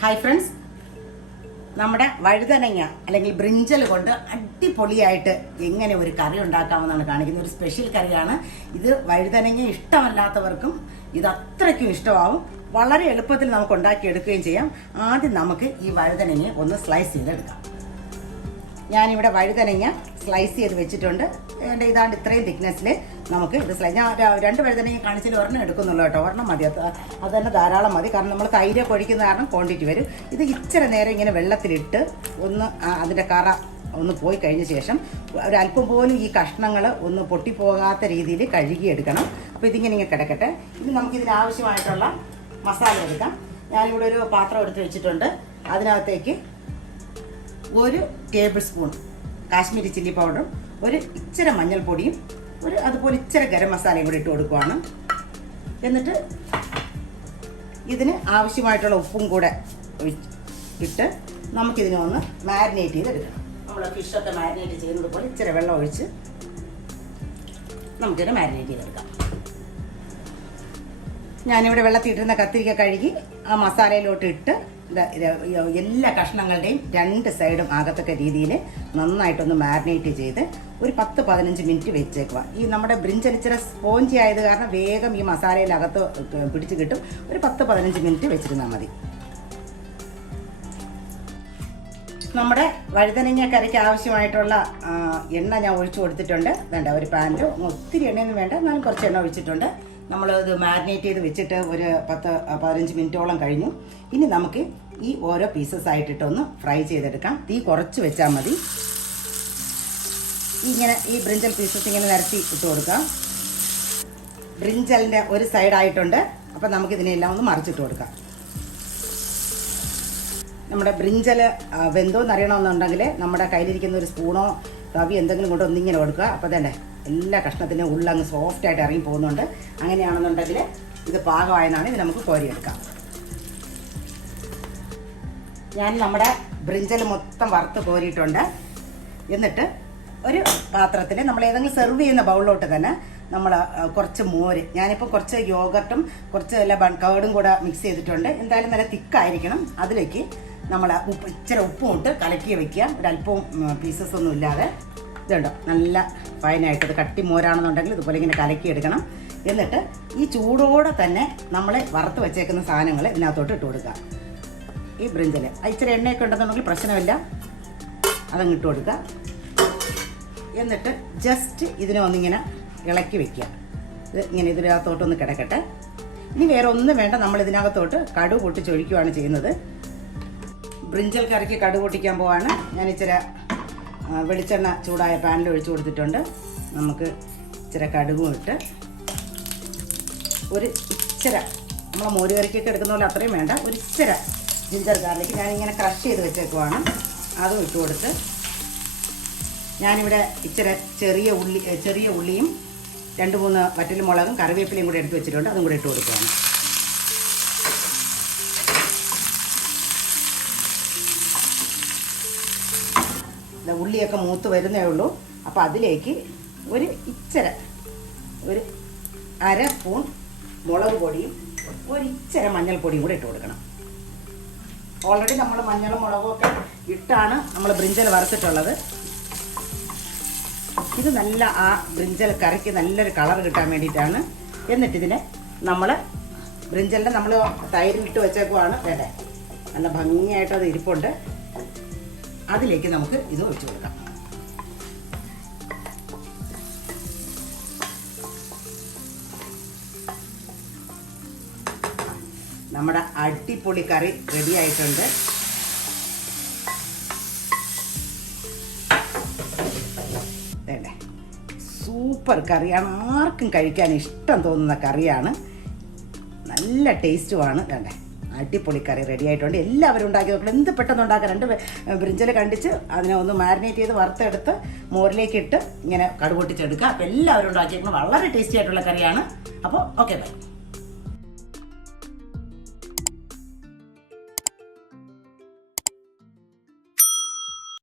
Hi friends നമ്മുടെ വഴുതനങ്ങ അല്ലെങ്കിൽ ബ്രിഞ്ചൽ കൊണ്ട് അടിപൊളിയായിട്ട് എങ്ങനെ ഒരു കറി ഉണ്ടാക്കാമെന്നാണ് കാണിക്കുന്നത്. ഒരു സ്പെഷ്യൽ കറിയാണ്. ഇത് വഴുതനങ്ങ ഇഷ്ടമല്ലാത്തവർക്കും ഇത് അത്രയ്ക്കും ഇഷ്ടമാവും. വളരെ എളുപ്പത്തിൽ നമുക്ക് ഉണ്ടാക്കിയെടുക്കുകയും ചെയ്യാം. ആദ്യം നമുക്ക് ഈ വഴുതനങ്ങ ഒന്ന് സ്ലൈസ് ചെയ്തെടുക്കാം. ഞാനിവിടെ വഴുതനങ്ങ സ്ലൈസ് ചെയ്ത് വെച്ചിട്ടുണ്ട്. എന്റെ ഇതാണ്ട് ഇത്രയും തിക്നെസ്സിൽ നമുക്ക് ഇത് സ്ലൈസ് ഞാൻ രണ്ട് വഴുതനങ്ങ കാണിച്ചാൽ ഒരെണ്ണം എടുക്കുന്നുള്ളൂ കേട്ടോ. ഒരെണ്ണം മതി. അത് അത് തന്നെ ധാരാളം മതി. കാരണം നമ്മൾ തൈര് കൊഴിക്കുന്ന കാരണം ക്വാണ്ടിറ്റി വരും. ഇത് ഇച്ചിരി നേരം ഇങ്ങനെ വെള്ളത്തിലിട്ട് ഒന്ന് അതിന്റെ കറ ഒന്ന് പോയി കഴിഞ്ഞ ശേഷം ഒരല്പം പോലും ഈ കഷ്ണങ്ങൾ ഒന്ന് പൊട്ടിപ്പോകാത്ത രീതിയിൽ കഴുകിയെടുക്കണം അപ്പോൾ ഇതിങ്ങനെ ഇങ്ങനെ കിടക്കട്ടെ. ഇനി നമുക്കിതിന് ആവശ്യമായിട്ടുള്ള മസാല എടുക്കാം. ഞാനിവിടെ ഒരു പാത്രം എടുത്ത് വെച്ചിട്ടുണ്ട്. അതിനകത്തേക്ക് ഒരു ടേബിൾ സ്പൂൺ കാശ്മീരി ചില്ലി പൗഡറും ഒരു ഇച്ചിരി മഞ്ഞൾപ്പൊടിയും ഒരു അതുപോലെ ഇച്ചിരി ഗരം മസാലയും കൂടി ഇട്ട് കൊടുക്കുവാണ്. എന്നിട്ട് ഇതിന് ആവശ്യമായിട്ടുള്ള ഉപ്പും കൂടെ ഇട്ട് നമുക്കിതിനെ ഒന്ന് മാരിനേറ്റ് ചെയ്തെടുക്കണം നമ്മൾ ഫിഷൊക്കെ മാരിനേറ്റ് ചെയ്യുന്നത് പോലെ ഇച്ചിരി വെള്ളം ഒഴിച്ച് നമുക്കിതിനെ മാരിനേറ്റ് ചെയ്തെടുക്കാം. ഞാനിവിടെ വെള്ളത്തിട്ടിരുന്ന കത്തിരിക്ക കഴുകി ആ മസാലയിലോട്ട് ഇട്ട് എല്ലാ കഷ്ണങ്ങളുടെയും രണ്ട് സൈഡും ആകത്തക്ക രീതിയിൽ നന്നായിട്ടൊന്ന് മാരിനേറ്റ് ചെയ്ത് ഒരു പത്ത് പതിനഞ്ച് മിനിറ്റ് വെച്ചേക്കുക ഈ നമ്മുടെ ബ്രിഞ്ചലിച്ചിര സ്പോഞ്ചി ആയത് കാരണം വേഗം ഈ മസാലയിലകത്ത് പിടിച്ച് കിട്ടും. ഒരു പത്ത് പതിനഞ്ച് മിനിറ്റ് വെച്ചിരുന്നാൽ മതി. നമ്മുടെ വഴുതനങ്ങ കറിക്ക് ആവശ്യമായിട്ടുള്ള എണ്ണ ഞാൻ ഒഴിച്ചു കൊടുത്തിട്ടുണ്ട്. വേണ്ട ഒരു പാനിൽ ഒത്തിരി എണ്ണയൊന്നും വേണ്ട എന്നാലും കുറച്ച് എണ്ണ ഒഴിച്ചിട്ടുണ്ട്. നമ്മൾ ഇത് മാരിനേറ്റ് ചെയ്ത് വെച്ചിട്ട് ഒരു പത്ത് പതിനഞ്ച് മിനിറ്റോളം കഴിഞ്ഞു. ഇനി നമുക്ക് ഈ ഓരോ പീസസ് ആയിട്ടിട്ടൊന്ന് ഫ്രൈ ചെയ്തെടുക്കാം. തീ കുറച്ച് വെച്ചാൽ മതി. ഇങ്ങനെ ഈ ബ്രിഞ്ചൽ പീസസ് ഇങ്ങനെ നിരത്തി ഇട്ട് കൊടുക്കാം ബ്രിഞ്ചലിന്റെ ഒരു സൈഡായിട്ടുണ്ട് അപ്പം നമുക്കിതിനെല്ലാം ഒന്ന് മറിച്ചിട്ട് കൊടുക്കാം. നമ്മുടെ ബ്രിഞ്ചൽ വെന്തോന്ന് അറിയണമെന്നുണ്ടെങ്കിൽ നമ്മുടെ കയ്യിലിരിക്കുന്ന ഒരു സ്പൂണോ തവി എന്തെങ്കിലും കൊണ്ട് ഒന്നിങ്ങനെ കൊടുക്കുക. അപ്പോൾ തന്നെ എല്ലാ കഷ്ണത്തിനും സോഫ്റ്റ് ആയിട്ട് ഇറങ്ങി പോകുന്നുണ്ട്. അങ്ങനെയാണെന്നുണ്ടെങ്കിൽ ഇത് പാകമായെന്നാണ് ഇത് നമുക്ക് കോരിയെടുക്കാം. ഞാൻ നമ്മുടെ ബ്രിഞ്ചൽ മൊത്തം വറുത്ത് കോരിയിട്ടുണ്ട്. എന്നിട്ട് ഒരു പാത്രത്തിൽ നമ്മൾ ഏതെങ്കിലും സെർവ് ചെയ്യുന്ന ബൗളിലോട്ട് തന്നെ നമ്മൾ കുറച്ച് മോര്. ഞാനിപ്പോൾ കുറച്ച് യോഗർട്ടും കുറച്ച് നല്ല ബൺ കേടും കൂടെ മിക്സ് ചെയ്തിട്ടുണ്ട്. എന്തായാലും നല്ല തിക്കായിരിക്കണം. അതിലേക്ക് നമ്മൾ ഉപ്പ് ഇച്ചിരി ഉപ്പും ഇട്ട് കലക്കി വയ്ക്കുക ഒരല്പവും പീസസ് ഒന്നും ഇല്ലാതെ. ഇതുണ്ടോ? നല്ല ഫൈനായിട്ട് അത് കട്ടി മോരാണെന്നുണ്ടെങ്കിൽ ഇതുപോലെ ഇങ്ങനെ കലക്കി എടുക്കണം. എന്നിട്ട് ഈ ചൂടോടെ തന്നെ നമ്മൾ വറുത്ത് വെച്ചേക്കുന്ന സാധനങ്ങൾ ഇതിനകത്തോട്ട് ഇട്ട് കൊടുക്കുക. ഈ ബ്രിഞ്ചിൽ ഇച്ചിരി എണ്ണയൊക്കെ ഉണ്ടെന്നുണ്ടെങ്കിൽ പ്രശ്നമില്ല. അതങ്ങ് ഇട്ട് കൊടുക്കുക. എന്നിട്ട് ജസ്റ്റ് ഇതിനെ ഒന്നിങ്ങനെ ഇളക്കി വെക്കുക. ഇത് ഇങ്ങനെ ഇതിനകത്തോട്ടൊന്ന് കിടക്കട്ടെ. ഇനി വേറെ ഒന്നും വേണ്ട. നമ്മൾ ഇതിനകത്തോട്ട് കടു പൊട്ടിച്ചൊഴിക്കുകയാണ് ചെയ്യുന്നത്. ബ്രിഞ്ചൽ കറിക്ക് കടു പൊട്ടിക്കാൻ പോവാണ്. ഞാൻ ഇച്ചിരി വെളിച്ചെണ്ണ ചൂടായ പാനിൽ ഒഴിച്ചു കൊടുത്തിട്ടുണ്ട്. നമുക്ക് ഇച്ചിരി കടുകും ഇട്ട് ഒരു ഇച്ചിര നമ്മൾ മോര് കറിക്കൊക്കെ എടുക്കുന്ന പോലെ അത്രയും വേണ്ട. ഒരു ഇച്ചിര ജിഞ്ചർ ഗാർലിക്ക് ഞാനിങ്ങനെ ക്രഷ് ചെയ്ത് വെച്ചേക്കുവാണ്. അതും ഇട്ട് കൊടുത്ത് ഞാനിവിടെ ഇച്ചിരി ചെറിയ ഉള്ളി ചെറിയ ഉള്ളിയും രണ്ട് മൂന്ന് വറ്റൽ മുളകും കറിവേപ്പിലയും കൂടെ എടുത്ത് വെച്ചിട്ടുണ്ട്. അതും കൂടെ ഇട്ട് കൊടുക്കുകയാണ് ഉള്ളിയൊക്കെ മൂത്ത് വരുന്നേ ഉള്ളൂ. അപ്പോൾ അതിലേക്ക് ഒരു ഇച്ചര ഒരു അര സ്പൂൺ മുളക് പൊടിയും ഒരു ഇച്ചര മഞ്ഞൾപ്പൊടിയും കൂടെ ഇട്ട് കൊടുക്കണം. ഓൾറെഡി നമ്മൾ മഞ്ഞളും മുളകും ഒക്കെ ഇട്ടാണ് നമ്മൾ ബ്രിഞ്ചൽ വറുത്തിട്ടുള്ളത്. ഇത് നല്ല ആ ബ്രിഞ്ചൽ കറിക്ക് നല്ലൊരു കളർ കിട്ടാൻ വേണ്ടിയിട്ടാണ്. എന്നിട്ടിതിനെ നമ്മൾ ബ്രിഞ്ചലിന്റെ നമ്മൾ തൈരിലിട്ട് വെച്ചേക്കുവാണ്. വേണ്ടേ? നല്ല ഭംഗിയായിട്ട് അത് ഇരിപ്പുണ്ട്. അതിലേക്ക് നമുക്ക് ഇത് ഒഴിച്ചു കൊടുക്കാം. നമ്മുടെ അടിപൊളി കറി റെഡി ആയിട്ടുണ്ട്. സൂപ്പർ കറിയാണ്. ആർക്കും കഴിക്കാൻ ഇഷ്ടം തോന്നുന്ന കറിയാണ്. നല്ല ടേസ്റ്റുമാണ് വേണ്ടേ? അടിപൊളി കറി റെഡി ആയിട്ടുണ്ട്. എല്ലാവരും ഉണ്ടാക്കി നോക്കണം. എന്ത് പെട്ടെന്ന് ഉണ്ടാക്കാം രണ്ട് ബ്രിഞ്ചിൽ കണ്ടിച്ച് അതിനെ ഒന്ന് മാരിനേറ്റ് ചെയ്ത് വറുത്തെടുത്ത് മോരിലേക്ക് ഇട്ട് ഇങ്ങനെ കടുപൊട്ടിച്ചെടുക്കുക അപ്പോൾ എല്ലാവരും ഉണ്ടാക്കിയേക്കുന്നത് വളരെ ടേസ്റ്റി ആയിട്ടുള്ള കറിയാണ്. അപ്പോൾ ഓക്കെ ബൈ